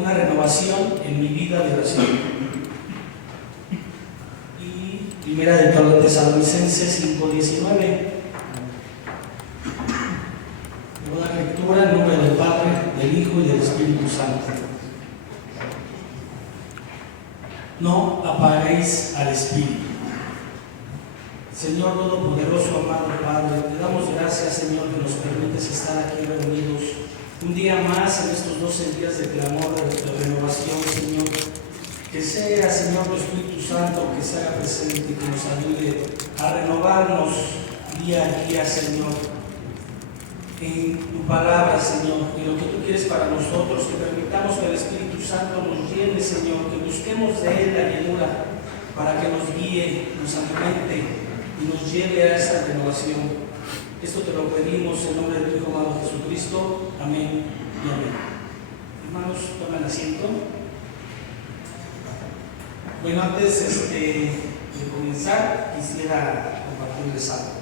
una renovación en mi vida de oración. Y primera de Tesalonicenses 5:19. Voy a dar lectura en nombre del Padre, del Hijo y del Espíritu Santo. No apaguéis al Espíritu. Señor Todopoderoso, amado Padre, te damos gracias, Señor, que nos permites estar aquí reunidos un día más en estos 12 días de clamor, de renovación, Señor. Que sea, Señor, tu Espíritu Santo que se haga presente y que nos ayude a renovarnos día a día, Señor, en tu palabra, Señor, y lo que tú quieres para nosotros, que permitamos que el Espíritu Santo nos llene, Señor, que busquemos de Él la llenura para que nos guíe, nos alimente y nos lleve a esa renovación. Esto te lo pedimos en nombre de tu Hijo amado Jesucristo. Amén y amén. Hermanos, tomen asiento. Bueno, antes de comenzar, quisiera compartirles algo.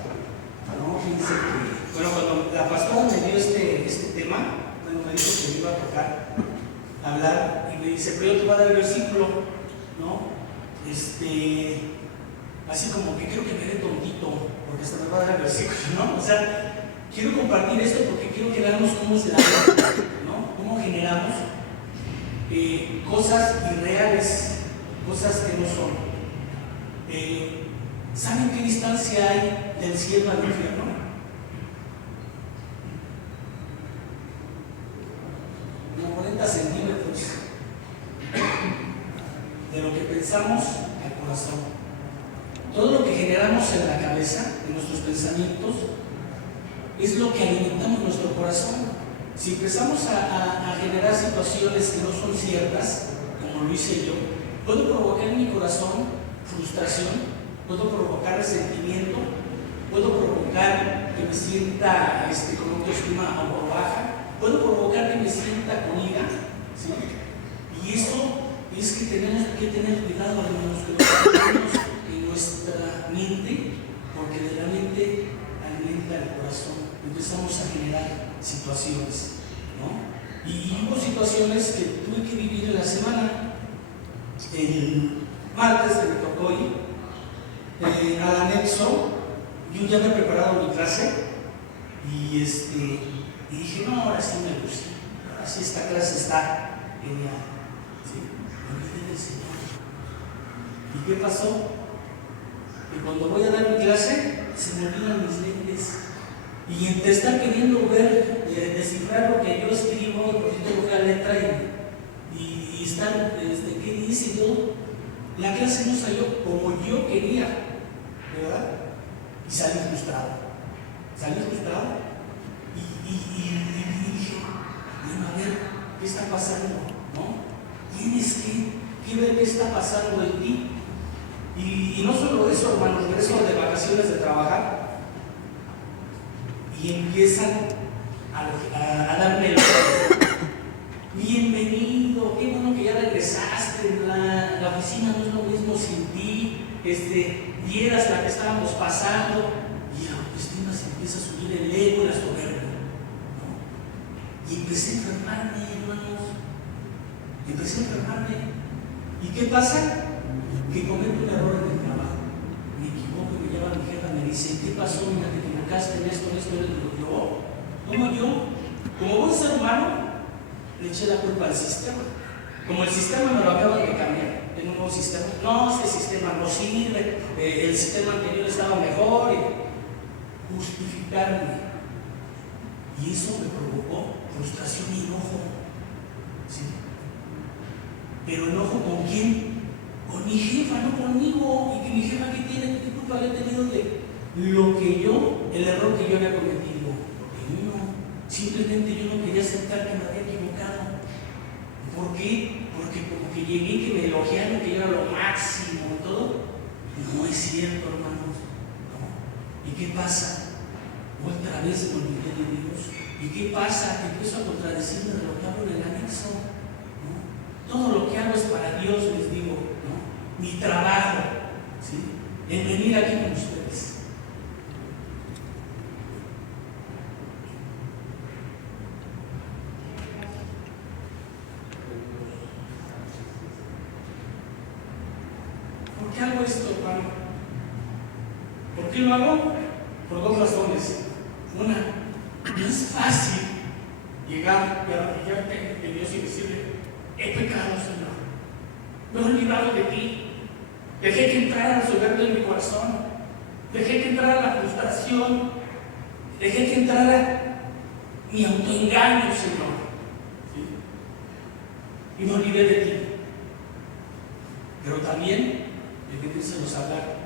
¿No? Fíjense que, cuando la pastora me dio este tema, me dijo que me iba a tocar hablar, y me dice, pero yo te voy a dar el versículo, ¿no? Así como que creo que me dé tontito, porque hasta me va a dar el versículo, ¿no? O sea, quiero compartir esto porque quiero que veamos cómo es la vida, ¿no? Cómo generamos cosas irreales, cosas que no son. ¿Saben qué distancia hay del cielo al infierno? Como 40 centímetros de lo que pensamos al corazón. Todo lo que generamos en la cabeza, en nuestros pensamientos, es lo que alimentamos nuestro corazón. Si empezamos a generar situaciones que no son ciertas, como lo hice yo, puedo provocar en mi corazón frustración, puedo provocar resentimiento, puedo provocar que me sienta con autoestima o baja, puedo provocar que me sienta con ira, ¿sí? Y eso es que tenemos que tener cuidado, hermanos, que lo tenemos en nuestra mente, porque de la mente alimenta el corazón. Empezamos a generar situaciones, ¿no? Y hubo situaciones que tuve que vivir en la semana. El martes que me tocó ir al anexo, yo ya me he preparado mi clase y dije, no, ahora sí me gusta, ahora sí esta clase está genial, ¿sí? Me olvidé del Señor. ¿Y qué pasó? Que cuando voy a dar mi clase se me olvidan mis lentes, y entre estar queriendo ver, descifrar lo que yo escribo, porque tengo la letra y estar, ¿qué dice yo? La clase no salió como yo quería, ¿verdad? Y salí frustrado. Y dije, bueno, a ver, ¿qué está pasando? ¿No? Tienes que ver qué está pasando en ti. Y no solo eso, hermanos, regreso de vacaciones de trabajar y empiezan a darme el bienvenido, qué bueno que ya regresaste, la oficina no es lo mismo sin ti, vieras la que estábamos pasando, y la autoestima se empieza a subir, el ego y la soberbia, ¿no? Y empecé a enfermarme, hermanos, ¿y qué pasa? Que cometo un error en el trabajo, me equivoco, me llama mi jefa, me dice, ¿qué pasó? Mira, te equivocaste en esto, ¿cómo yo? Como buen ser humano, le eché la culpa al sistema. Como el sistema me lo acaban de cambiar, tengo un nuevo sistema. No, este sistema no sirve, el sistema anterior estaba mejor, y justificarme. Y eso me provocó frustración y enojo. ¿Sí? Pero enojo ¿con quién? Con mi jefa, no conmigo. Y que mi jefa, ¿qué tiene? ¿Qué culpa había tenido de lo que yo, el error que yo había cometido? Simplemente yo no quería aceptar que me había equivocado. ¿Por qué? Porque como que llegué y que me elogiaron que yo era lo máximo y todo. No es cierto, hermanos. ¿No? ¿Y qué pasa? Otra vez me olvidé de Dios. ¿Y qué pasa? Que empiezo a contradecirme de lo que hablo en el anexo, ¿no? Todo lo que hago es para Dios, les digo, ¿no? Mi trabajo, ¿sí? En venir aquí con ustedes. qué hago esto, hermano? ¿Por qué lo hago? Por dos razones. Una, no es fácil llegar y arrodillarte en Dios y decirle: he pecado, Señor, me he olvidado de ti, dejé que entrara la soberbia en mi corazón, dejé que entrara la frustración, dejé que entrara mi autoengaño, Señor, ¿sí? Y me olvidé de ti. Pero también debemos hablar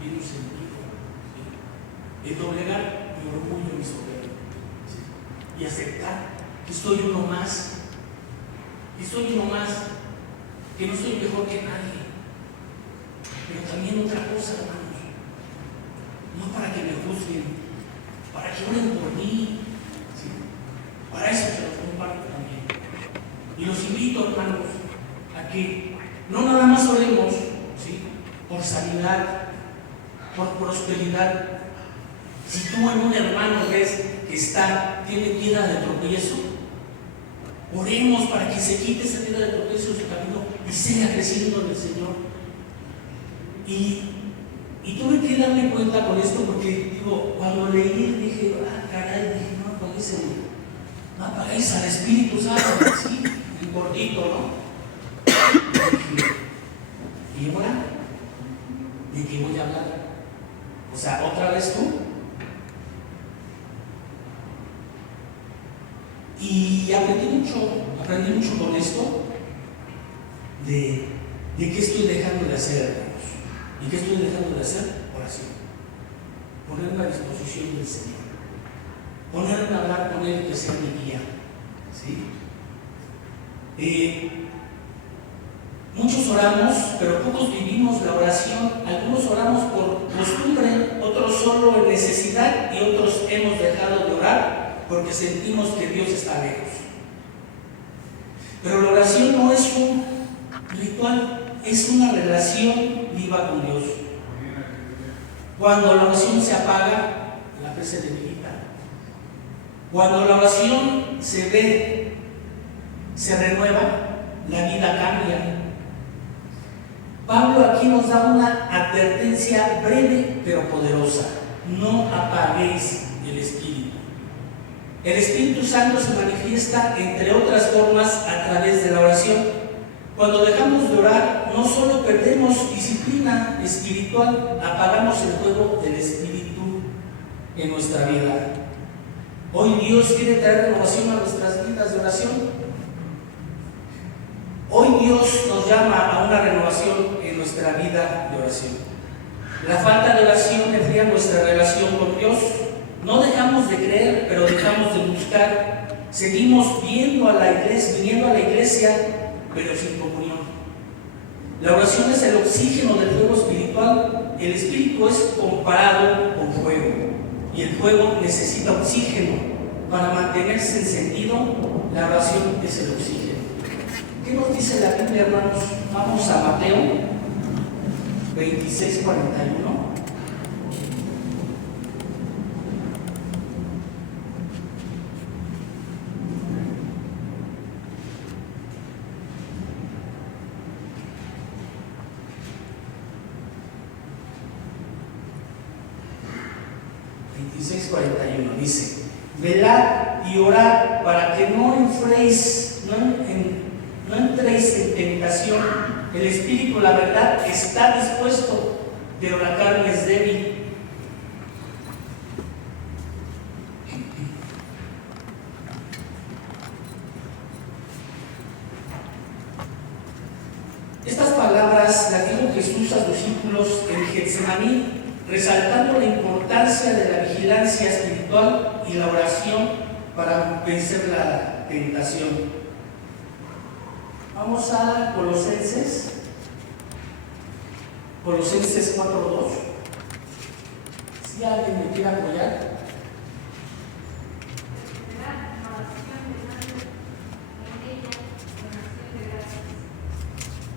bien un sentido, ¿sí? El doblegar mi orgullo y mi soberbia, ¿sí? Y aceptar que soy uno más, que soy uno más, que no soy mejor que nadie. Pero también otra cosa, hermanos, no para que me juzguen, para que oren por mí, ¿sí? Para eso se los comparto también. Y los invito, hermanos, a que no nada más oremos, ¿sí?, por sanidad, por prosperidad. Si tú en un hermano ves que tiene piedra de tropiezo, oremos para que se quite esa piedra de tropiezo de su camino y siga creciendo en el Señor. Y tuve que darme cuenta con esto, porque digo, cuando leí dije: caray, dije, no apagáis al Espíritu Santo, así, en cortito, ¿no? Y ahora, ¿de qué voy a hablar? O sea, ¿otra vez tú? Y aprendí mucho con esto de qué estoy dejando de hacer, hermanos. ¿Y qué estoy dejando de hacer? Oración. Ponerme a disposición del Señor. Ponerme a hablar con Él, que sea mi guía, ¿sí? Muchos oramos, pero pocos vivimos la oración. Algunos oramos por costumbre, otros solo en necesidad, y otros hemos dejado de orar porque sentimos que Dios está lejos. Pero la oración no es un ritual, es una relación viva con Dios. Cuando la oración se apaga, la fe se debilita. Cuando la oración se ve, se renueva, la vida cambia. Pablo aquí nos da una advertencia breve pero poderosa: no apaguéis el Espíritu. El Espíritu Santo se manifiesta, entre otras formas, a través de la oración. Cuando dejamos de orar, no solo perdemos disciplina espiritual, apagamos el fuego del Espíritu en nuestra vida. Hoy Dios quiere traer renovación a nuestras vidas de oración. Hoy Dios nos llama a una renovación en nuestra vida de oración. La falta de oración enfría nuestra relación con Dios. No dejamos de creer, pero dejamos de buscar. Seguimos viniendo a la iglesia, pero sin comunión. La oración es el oxígeno del fuego espiritual. El espíritu es comparado con fuego, y el fuego necesita oxígeno para mantenerse encendido. La oración es el oxígeno. ¿Qué nos dice la Biblia, hermanos? Vamos a Mateo 26:41. Dice: velad y orad para que no entréis en tentación. El espíritu, la verdad, está dispuesto, pero la carne es débil. Estas palabras las dijo Jesús a sus discípulos en Getsemaní, resaltando la importancia de la vigilancia espiritual y la oración para vencer la tentación. Vamos a Colosenses 4:2. Si alguien me quiere apoyar.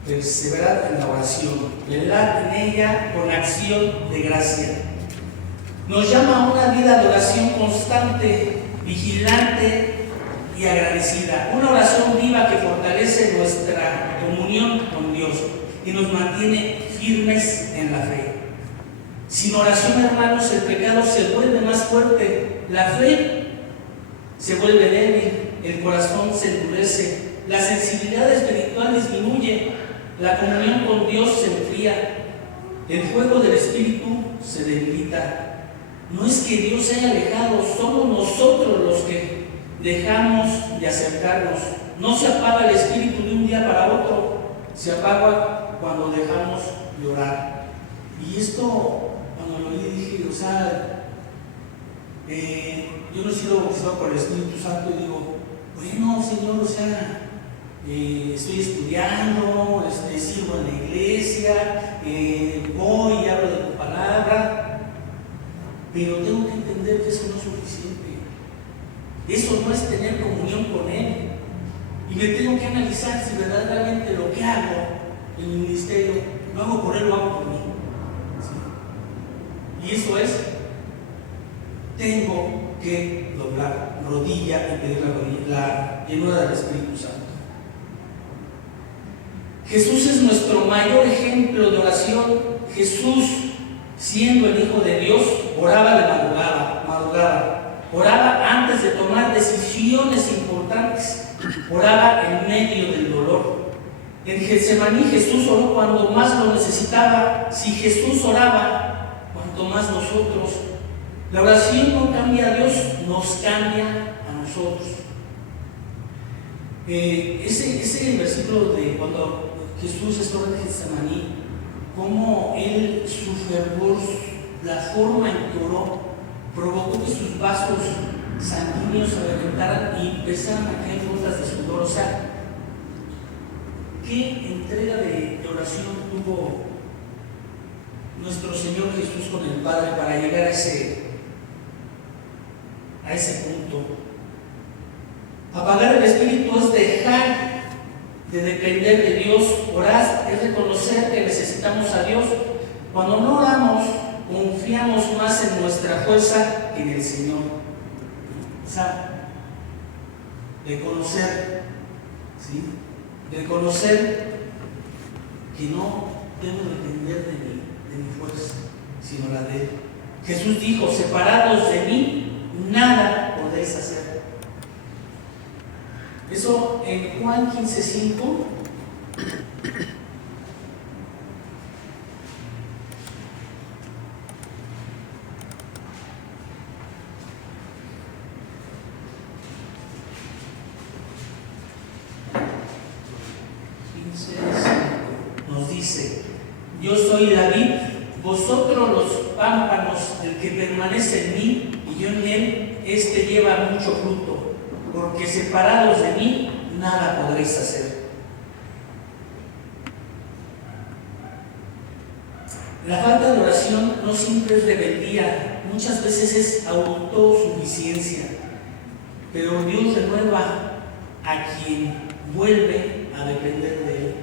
Perseverad en la oración, velad en ella con acción de gracia. Nos llama a una vida de oración constante, vigilante y agradecida. Una oración viva que fortalece nuestra comunión con Dios y nos mantiene firmes en la fe. Sin oración, hermanos, el pecado se vuelve más fuerte, la fe se vuelve débil, el corazón se endurece, la sensibilidad espiritual disminuye, la comunión con Dios se enfría, el fuego del Espíritu se debilita. No es que Dios se haya alejado, somos nosotros los que dejamos de acercarnos. No se apaga el Espíritu de un día para otro, se apaga cuando dejamos de orar. Y esto, cuando lo leí, dije, o sea, yo no he sido bautizado por el Espíritu Santo y digo, bueno, Señor, o sea, estoy estudiando, sirvo en la iglesia, voy y hablo de tu palabra, pero tengo que entender que eso no es suficiente. Eso no es tener comunión con Él. Y me tengo que analizar si verdaderamente lo que hago en mi ministerio lo hago por Él o lo hago por mí. ¿Sí? Y eso es, tengo que doblar rodilla y pedir la llenura del Espíritu Santo. Jesús es nuestro mayor ejemplo de oración. Jesús, siendo el Hijo de Dios, oraba de madrugada, oraba antes de tomar decisiones importantes, oraba en medio del dolor. En Getsemaní Jesús oró cuando más lo necesitaba. Si Jesús oraba, cuanto más nosotros. La oración no cambia a Dios, nos cambia a nosotros. Ese versículo de cuando Jesús estaba en Getsemaní, cómo Él, su fervor, la forma en que oró, provocó que sus vasos sanguíneos se reventaran y empezaran a caer gotas de sudor. O sea, ¿qué entrega de oración tuvo nuestro Señor Jesús con el Padre para llegar a ese punto? Apagar el espíritu es dejar de depender de Dios. Orar es reconocer que necesitamos a Dios. Cuando no oramos, confiamos más en nuestra fuerza que en el Señor. O sea, reconocer, ¿sí? Reconocer que no debo depender de mi fuerza, sino la de Él. Jesús dijo, separados de mí, nada podéis hacer. Eso en Juan 15:5. Nos dice, yo soy la vid, vosotros los pámpanos, el que permanece en mí y yo en él, este lleva mucho fruto, porque separados de mí nada podréis hacer. La falta de oración no siempre es rebeldía, muchas veces es autosuficiencia, pero Dios renueva a quien vuelve a depender de Él.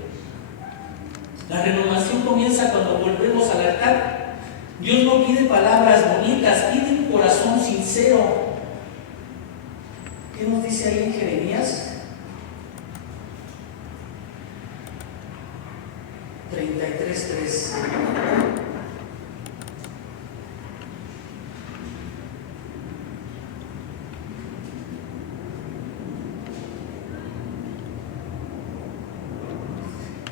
La renovación comienza cuando volvemos al altar. Dios no pide palabras bonitas, pide un corazón sincero. ¿Qué nos dice ahí en Jeremías 33:3?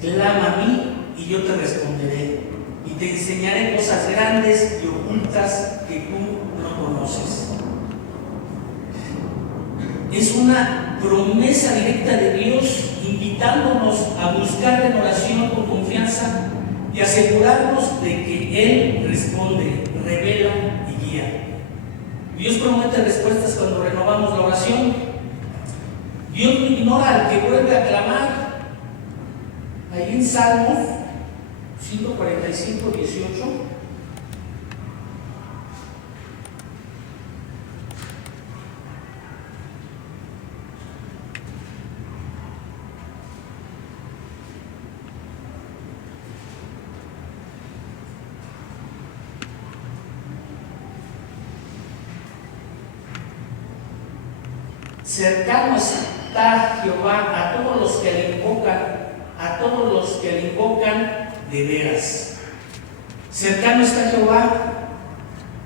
Clama a mí y yo te responderé, y te enseñaré cosas grandes y ocultas que tú no conoces. Es una promesa directa de Dios invitándonos a buscar en oración con confianza y asegurarnos de que Él responde, revela y guía. Dios promete respuestas cuando renovamos la oración. Dios no ignora al que vuelve a clamar. Ahí en Salmos 145:18. Cercano está Jehová a todos los que le invocan, a todos los que le invocan de veras. Cercano está Jehová.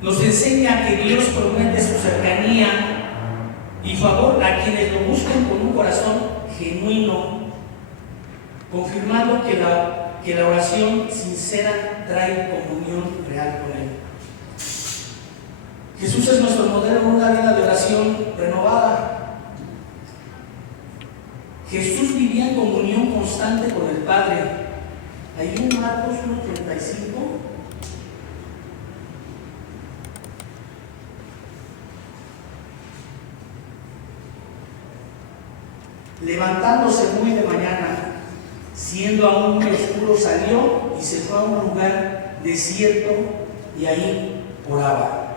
Nos enseña que Dios promete su cercanía y favor a quienes lo buscan con un corazón genuino, confirmando que la oración sincera trae comunión real con Él. Jesús es nuestro modelo en una vida de oración renovada. Jesús vivía en comunión constante con el Padre. Ahí en Marcos 1:35. Levantándose muy de mañana, siendo aún muy oscuro, salió y se fue a un lugar desierto y ahí oraba.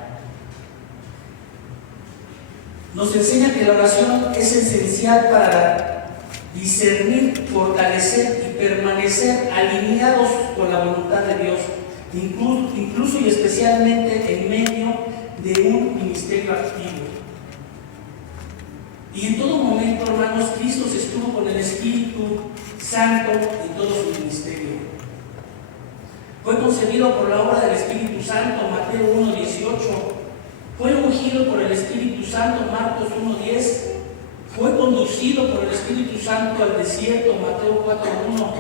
Nos enseña que la oración es esencial para discernir, fortalecer y permanecer alineados con la voluntad de Dios, incluso y especialmente en medio de un ministerio activo. Y en todo momento, hermanos, Cristo estuvo con el Espíritu Santo en todo su ministerio. Fue concebido por la obra del Espíritu Santo, Mateo 1:18. Fue ungido por el Espíritu Santo, Marcos 1:10. Fue conducido por el Espíritu Santo al desierto, Mateo 4:1.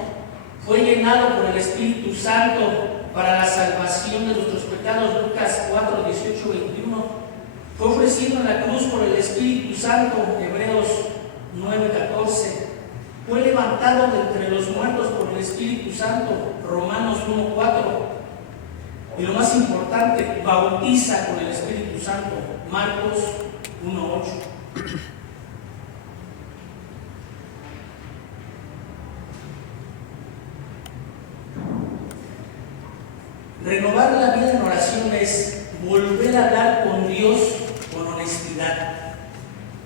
Fue llenado por el Espíritu Santo para la salvación de nuestros pecados, Lucas 4:18-21. Fue ofrecido en la cruz por el Espíritu Santo, Hebreos 9:14. Fue levantado de entre los muertos por el Espíritu Santo, Romanos 1:4. Y lo más importante, bautiza con el Espíritu Santo, Marcos 1:8. Renovar la vida en oración es volver a hablar con Dios con honestidad,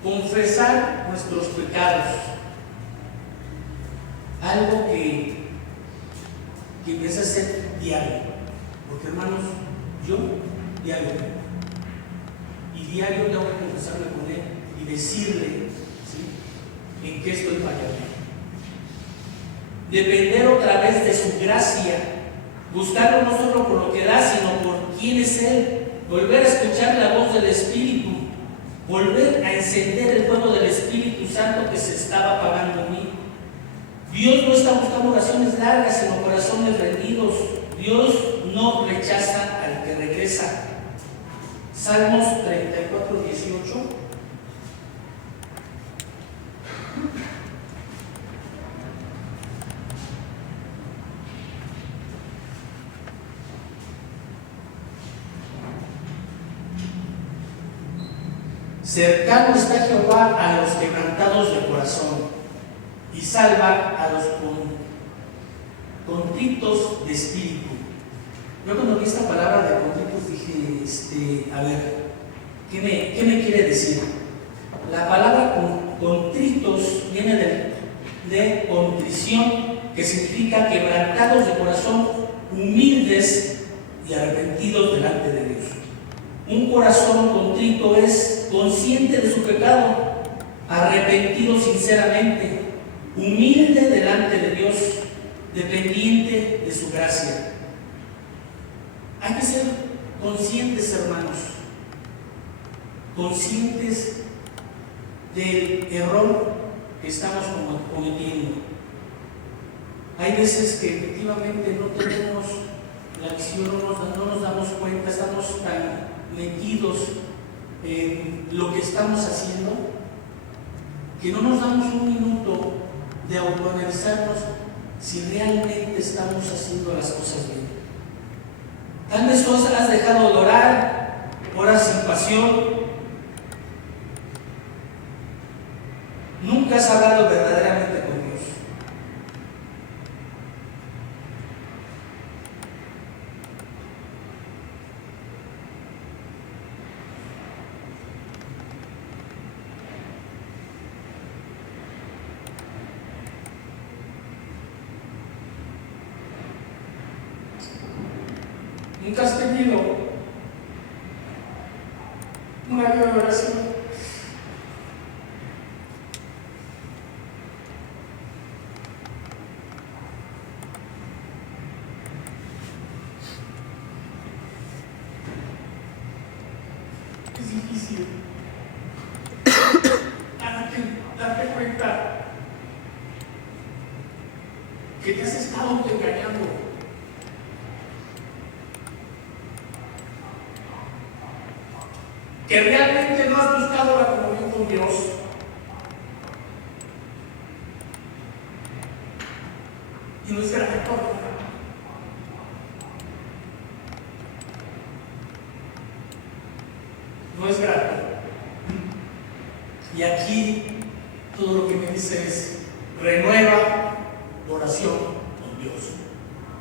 confesar nuestros pecados, algo que empieza a ser diario, porque hermanos, yo diario, y diario tengo que confesarme con Él y decirle, ¿sí?, en qué estoy fallando. Depender otra vez de su gracia, buscarlo no solo por lo que da, sino por quién es Él. Volver a escuchar la voz del Espíritu, volver a encender el fuego del Espíritu Santo que se estaba apagando en mí. Dios no está buscando oraciones largas, sino corazones rendidos. Dios no rechaza al que regresa. Salmos 34:18. Cercano está Jehová a los quebrantados de corazón y salva a los contritos de espíritu. Yo cuando vi esta palabra de contritos dije, a ver, ¿qué me quiere decir? La palabra contritos viene de contrición, que significa quebrantados de corazón, humildes y arrepentidos delante de Dios. Un corazón contrito es consciente de su pecado, arrepentido sinceramente, humilde delante de Dios, dependiente de su gracia. Hay que ser conscientes, hermanos, conscientes del error que estamos cometiendo. Hay veces que efectivamente no tenemos la visión, no nos damos cuenta, estamos tan metidos en lo que estamos haciendo que no nos damos un minuto de autoanalizarnos si realmente estamos haciendo las cosas bien. Tal vez tú has dejado de orar, oras sin pasión, nunca has hablado verdaderamente con Dios. Nunca has tenido una vida de oración. que te has estado engañando. Que realmente no has buscado la comunión con Dios. Y no es grato. No es grato. Y aquí todo lo que me dice es: renueva tu oración con Dios.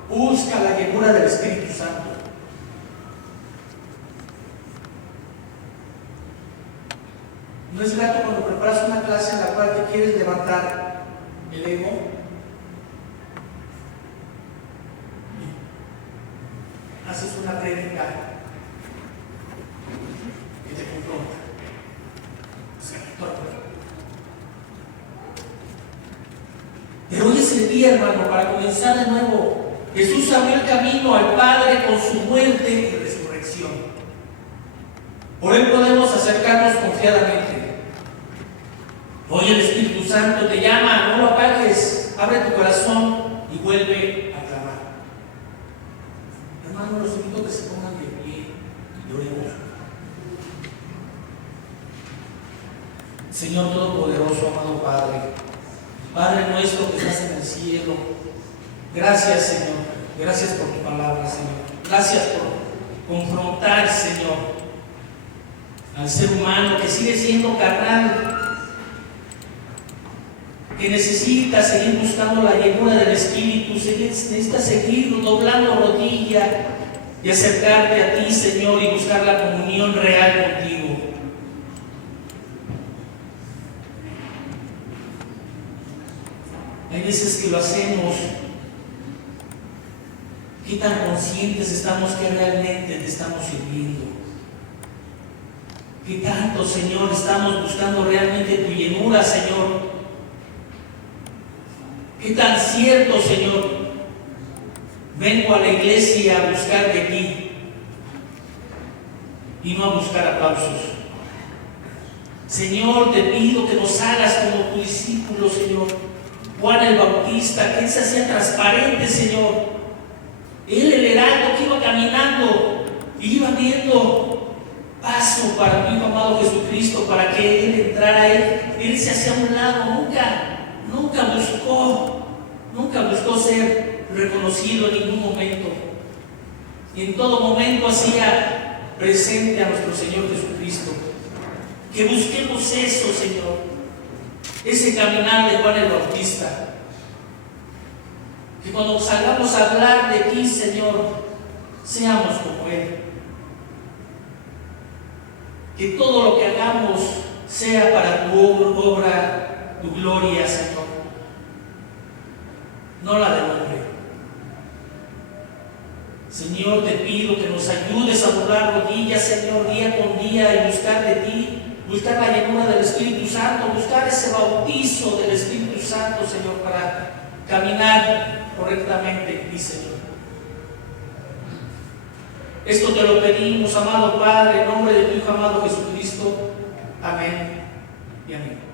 Busca la llenura del Espíritu Santo. No es grato cuando preparas una clase en la cual te quieres levantar el ego. Haces una prédica que te confronta. Pero hoy es el día, hermano, para comenzar de nuevo. Jesús abrió el camino al Padre con su muerte y resurrección. Por Él podemos acercarnos confiadamente. Hoy el Espíritu Santo te llama, no lo apagues, abre tu corazón y vuelve a clamar. Hermano, los invito a que se pongan de pie y oremos. Señor Todopoderoso, amado Padre, Padre nuestro que estás en el cielo, gracias, Señor, gracias por tu palabra, Señor, gracias por confrontar, Señor, al ser humano que sigue siendo carnal, que necesita seguir buscando la llenura del Espíritu, necesita seguir doblando rodilla y acercarte a ti, Señor, y buscar la comunión real contigo. Hay veces que lo hacemos, qué tan conscientes estamos que realmente te estamos sirviendo. Qué tanto, Señor, estamos buscando realmente tu llenura, Señor. Qué tan cierto, Señor, vengo a la iglesia a buscar de ti y no a buscar aplausos. Señor, te pido que nos hagas como tu discípulo, Señor. Juan el Bautista, que él se hacía transparente, Señor. Él, el heraldo que iba caminando y iba viendo paso para tu Hijo amado Jesucristo, para que Él entrara a Él se hacía a un lado, nunca buscó ser reconocido en ningún momento. Y en todo momento hacía presente a nuestro Señor Jesucristo. Que busquemos eso, Señor, ese caminar de Juan el Bautista. Que cuando salgamos a hablar de ti, Señor, seamos como Él. Que todo lo que hagamos sea para tu obra, tu gloria, Señor, no la del hombre. Señor, te pido que nos ayudes a doblar rodillas, Señor, día con día y buscar de ti, buscar la llenura del Espíritu Santo, buscar ese bautizo del Espíritu Santo, Señor, para caminar correctamente en ti, Señor. Esto te lo pedimos, amado Padre, en nombre de tu Hijo amado Jesucristo. Amén y amén.